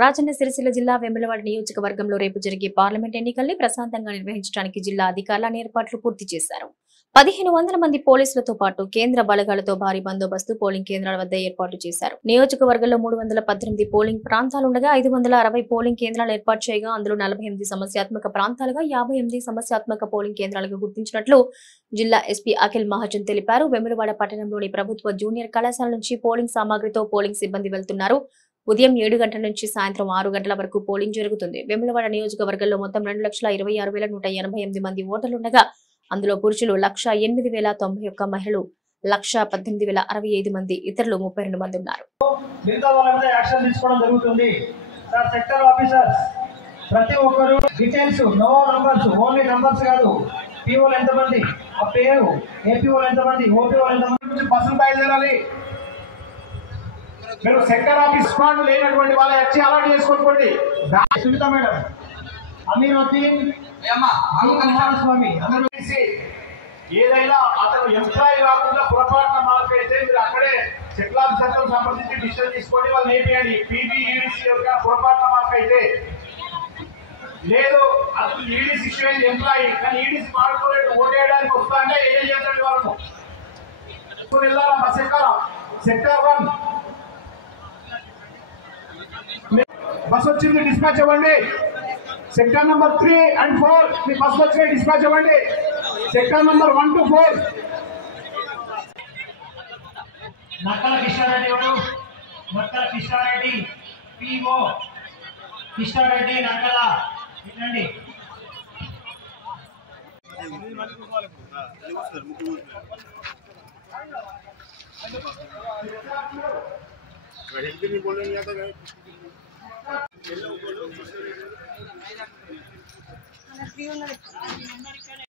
రాజన్న సిరిసిల్ల జిల్లా వెములవాడ నియోజకవర్గంలో రేపు జరిగే పార్లమెంట్ ఎన్నికల్ని ప్రశాంతంగా నిర్వహించడానికి జిల్లా అధికారులు ఏర్పాట్లు పూర్తి చేశారు. 1500 మంది పోలీసులతో పాటు కేంద్ర బలగాలతో భారీ బందోబస్తు పోలింగ్ కేంద్రాల వద్ద ఏర్పాటు చేశారు. నియోజకవర్గంలో 318 పోలింగ్ ప్రాంతాలుండగా 560 పోలింగ్ కేంద్రాలు ఏర్పాటు చేయగా అందులో 48 సమస్యాత్మక ప్రాంతాలుగా 58 సమస్యాత్మక పోలింగ్ కేంద్రాలుగా గుర్తించినట్లు జిల్లా ఎస్పీ అఖిల్ మహాజన్ తెలిపారు. వెములవాడ పట్టణంలోని ప్రభుత్వ జూనియర్ కళాశాల నుంచి పోలింగ్ సామాగ్రితో పోలింగ్ సిబ్బంది వెళ్తున్నారు. ఉదయం 7 గంటల నుంచి సాయంత్రం 6 గంటల వరకు పోలింగ్ జరుగుతుంది. వెములవాడ నియోజకవర్గంలో మొత్తం 2,26,188 మంది ఓటర్లుండగా అందులో పురుషులు 1,08,091, మహిళలు 1,18,065 మంది, ఇతరులు 32 మంది ఉన్నారు. ప్రతి ఒక్కరు details, no numbers, only numbers కాదు. పీఓలు ఎంతమంది, ఆ పేరు, ఏపీఓలు ఎంతమంది, ఓపీఓలు ఎంతమంది, బస్సులు బయలుదేరాలి. మీరు సెక్టర్ ఆఫీస్ స్పాట్ లేనటువంటి వాళ్ళ వచ్చి అలాట్ చేసుకోండి. సునీత మేడం, అమీరుద్దీన్, స్వామి, ఏదైనా అతను ఎంప్లాయీ కాకుండా పొరపాటున మార్పైతే మీరు అక్కడే సెటిల్ ఆఫీసర్తో సంప్రదించి డిసిషన్ తీసుకోండి. వాళ్ళు ఏపీయండి. పీబీఈడిసి పొరపాటున మార్పైతే లేదు, అసలు ఈడీసీ ఇష్యూ ఎంప్లాయీ కానీ ఈడీసీ మాడుకోలేదు, ఓటేయడానికి వస్తానే ఏం చేయండి వాళ్ళకు వెళ్ళాలా. బస్ ఎక్కాలా. సెక్టర్ 1 బస్ వచ్చింది, డిస్పాచ్ అవ్వండి. Sector number 3 and 4 me bus వచ్చి డిస్పాచ్ అవ్వండి. Sector number 1 to 4. నక్కల కిషారెడ్డి ఎవరు? నక్కల కిషారెడ్డి పిఓ కిషారెడ్డి నక్కల ఇదండి. हिंदी में बोलने नहीं आता है।